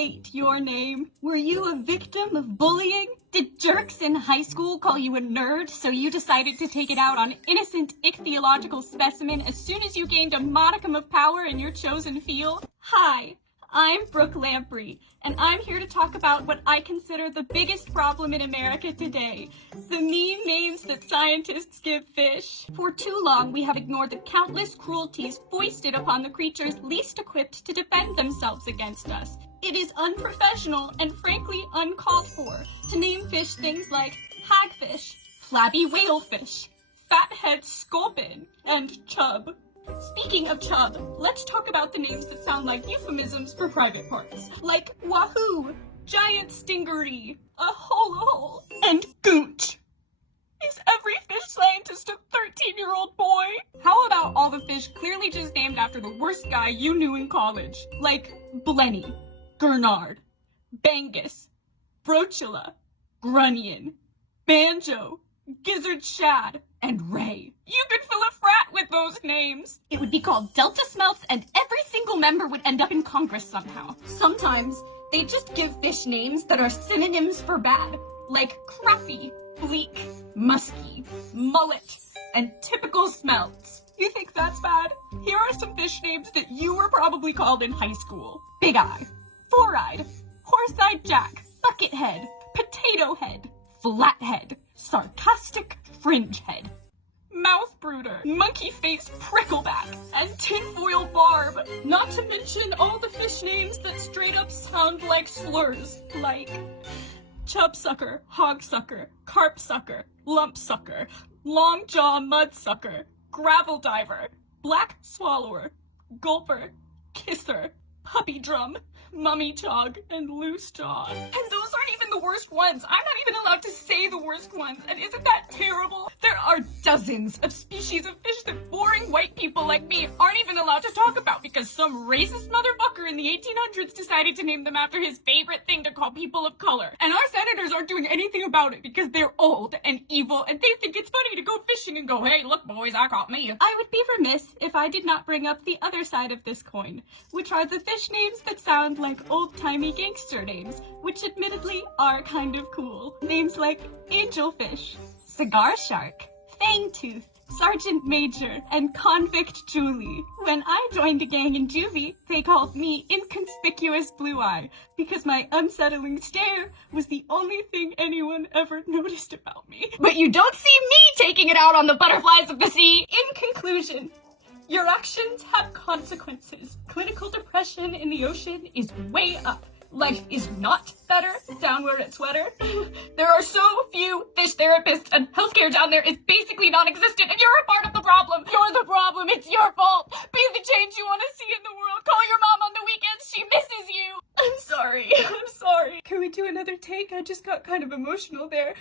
hate your name. Were you a victim of bullying? Did jerks in high school call you a nerd, so you decided to take it out on innocent ichthyological specimen as soon as you gained a modicum of power in your chosen field? Hi, I'm Brook Lamprey, and I'm here to talk about what I consider the biggest problem in America today, the mean names that scientists give fish. For too long, we have ignored the countless cruelties foisted upon the creatures least equipped to defend themselves against us. It is unprofessional and frankly uncalled for to name fish things like hagfish, flabby whalefish, fathead sculpin, and chub. Speaking of chub, let's talk about the names that sound like euphemisms for private parts, like wahoo, giant stingery, a hole, and gooch. Is every fish scientist a 13-year-old boy? How about all the fish clearly just named after the worst guy you knew in college, like Blenny, Gurnard, Bangus, Brochula, Grunion, Banjo, Gizzard Shad, and Ray. You could fill a frat with those names. It would be called Delta Smelts, and every single member would end up in Congress somehow. Sometimes they just give fish names that are synonyms for bad, like crappie, bleak, musky, mullet, and typical smelts. You think that's bad? Here are some fish names that you were probably called in high school. Big Eye, Four-Eyed, Horse-Eyed Jack, Buckethead, Potato Head, Flathead, Sarcastic Fringehead, Mouth Brooder, Monkey Face Prickleback, and Tinfoil Barb. Not to mention all the fish names that straight up sound like slurs, like Chubsucker, Hogsucker, Carpsucker, Lumpsucker, Longjaw Mudsucker, Gravel Diver, Black Swallower, Gulper, Kisser, Puppy Drum, Mummy Chog, and Loose Jaw. And those aren't even the worst ones. I'm not even allowed to say the worst ones, and isn't that terrible? There are dozens of species of fish that boring white people like me aren't even allowed to talk about because some racist motherfucker in the 1800s decided to name them after his favorite thing to call people of color. And our senators aren't doing anything about it because they're old and evil, and they think it's funny to go fishing and go, hey, look boys, I caught me. I would be remiss if I did not bring up the other side of this coin, which are the fish names that sound like old-timey gangster names, which admittedly are kind of cool. Names like Angelfish, Cigar Shark, Fangtooth, Sergeant Major, and Convict Julie. When I joined a gang in juvie, they called me Inconspicuous Blue Eye, because my unsettling stare was the only thing anyone ever noticed about me. But you don't see me taking it out on the butterflies of the sea! In conclusion, your actions have consequences. Clinical depression in the ocean is way up. Life is not better down where it's wetter. There are so few fish therapists, and healthcare down there is basically non-existent, and you're a part of the problem. You're the problem. It's your fault. Be the change you want to see in the world. Call your mom on the weekends. She misses you. I'm sorry. Can we do another take? I just got kind of emotional there.